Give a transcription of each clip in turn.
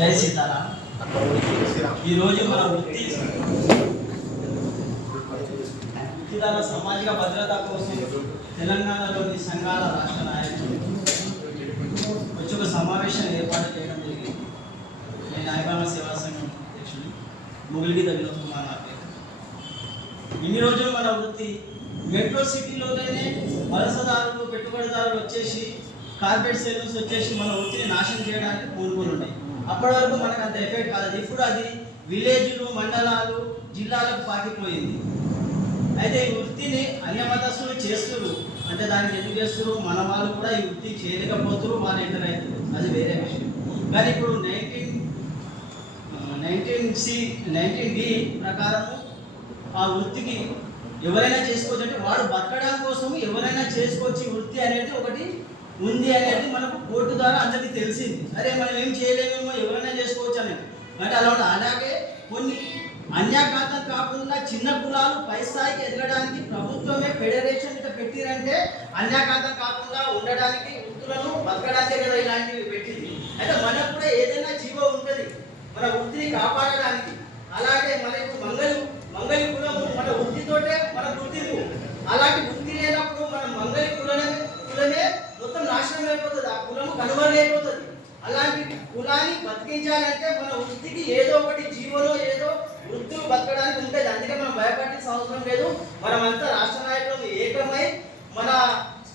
జై సీతారాం. ఈరోజు మన వృత్తిదారుల సామాజిక భద్రత కోసం తెలంగాణలోని సంఘాల రాష్ట్ర నాయకులు వచ్చి ఒక సమావేశం ఏర్పాటు చేయడం జరిగింది. నేను నాయకుల సేవా సంఘం అధ్యక్షుడు ముగిలిగిత వినోద్ కుమార్ నా పేరు. ఇన్ని రోజులు మన వృత్తి మెట్రో సిటీలోనే వలసదారులు పెట్టుబడిదారులు వచ్చేసి కార్పొరేట్ సేల్స్ వచ్చేసి మన వృత్తిని నాశనం చేయడానికి పూనుకొని ఉన్నాయి. అప్పటి వరకు మనకు అంత ఎఫెక్ట్ కాలేదు. ఇప్పుడు అది విలేజ్లు, మండలాలు, జిల్లాలకు పాకిపోయింది. అయితే ఈ వృత్తిని అన్యమతస్తులు చేస్తున్నారు. అంటే దానికి ఎందుకు చేస్తున్నారు? మన వాళ్ళు కూడా ఈ వృత్తి చేయలేకపోతున్నారు, వాళ్ళు ఎంటర్ అవుతారు, అది వేరే విషయం. కానీ ఇప్పుడు 19D ప్రకారము ఆ వృత్తికి ఎవరైనా చేసుకోవచ్చు. అంటే వాడు బతకడం కోసం ఎవరైనా చేసుకోవచ్చు. వృత్తి అనేది ఒకటి ఉంది అనేది మనకు కోర్టు ద్వారా అందరికీ తెలిసింది. అరే మనం ఏం చేయలేమేమో, ఎవరైనా చేసుకోవచ్చు అనేది. అంటే అలాగే కొన్ని అన్యాఘాతం కాకుండా చిన్న కులాలు పై స్థాయికి ఎదగడానికి ప్రభుత్వమే ఫెడరేషన్ ఇట్లా పెట్టిరంటే అన్యాఘాతం కాకుండా ఉండడానికి, వృత్తులను బతకడానికే కదా ఇలాంటివి పెట్టింది. అయితే మనకు కూడా ఏదైనా జీవో ఉంటుంది మన వృత్తిని కాపాడడానికి. అలాగే మన ఇప్పుడు మంగళి కులము మన వృత్తితోటే మన గుర్తింపు. అలాంటి వృత్తి లేనప్పుడు మన మంగళి కులమే మొత్తం నాశనం అయిపోతుంది, ఆ కులము కనుమరుగైపోతుంది. అలాంటి కులాన్ని బతికించాలంటే మన వృత్తికి ఏదో ఒకటి జీవనో ఏదో వృత్తులు బతకడానికి ఉంటుంది. అందుకే మనం భయపడాల్సిన అవసరం లేదు. మనమంతా రాష్ట్ర నాయకులు ఏకమై మన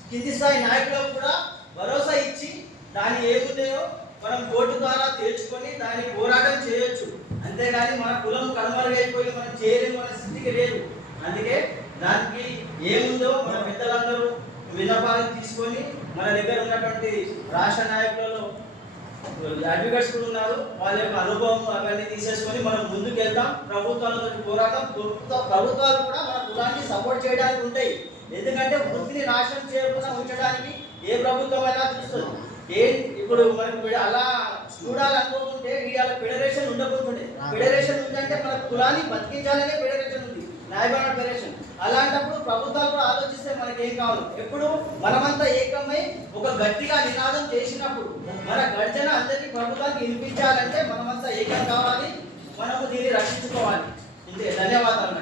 కింది స్థాయి నాయకులకు కూడా భరోసా ఇచ్చి దాన్ని ఏముందో మనం కోర్టు ద్వారా తేల్చుకొని దాన్ని పోరాటం చేయొచ్చు. అంతేగాని మన కులం కనుమరుగైపోయి మనం చేయలేము, మన స్థితికి లేదు. అందుకే దానికి ఏముందో మన పెద్దలందరూ విన్నపాలను తీసుకొని మన దగ్గర ఉన్నటువంటి రాష్ట్ర నాయకులలో అడ్వకేట్స్ కూడా ఉన్నారు, వాళ్ళ యొక్క అనుభవం అవన్నీ తీసేసుకొని మనం ముందుకు వెళ్తాం. ప్రభుత్వాలతో పోరాటం, ప్రభుత్వాలు కూడా మన కులాన్ని సపోర్ట్ చేయడానికి ఉంటాయి. ఎందుకంటే వృత్తిని నాశనం చేయకుండా ఉంచడానికి ఏ ప్రభుత్వం అయినా చూస్తుంది. ఇప్పుడు మనకు అలా చూడాలనుకుంటే ఇవాళ ఫెడరేషన్ ఉండబోతుండే. ఫెడరేషన్ ఉందంటే మన కులాన్ని బతికించాలనే ఫెడరేషన్ ఉంది, న్యాయబాణ ఫెడరేషన్. అలాంటప్పుడు ప్రభుత్వాలు కూడా ఆలోచిస్తే మనకి ఏం కావాలి? ఎప్పుడు మనమంతా ఏకమై ఒక గట్టిగా నినాదం చేసినప్పుడు మన గర్జన అందరికీ ప్రభుత్వానికి వినిపించాలంటే మనమంతా ఏకం కావాలి, మనము దీన్ని రక్షించుకోవాలి. ఇంతే. ధన్యవాదాలు.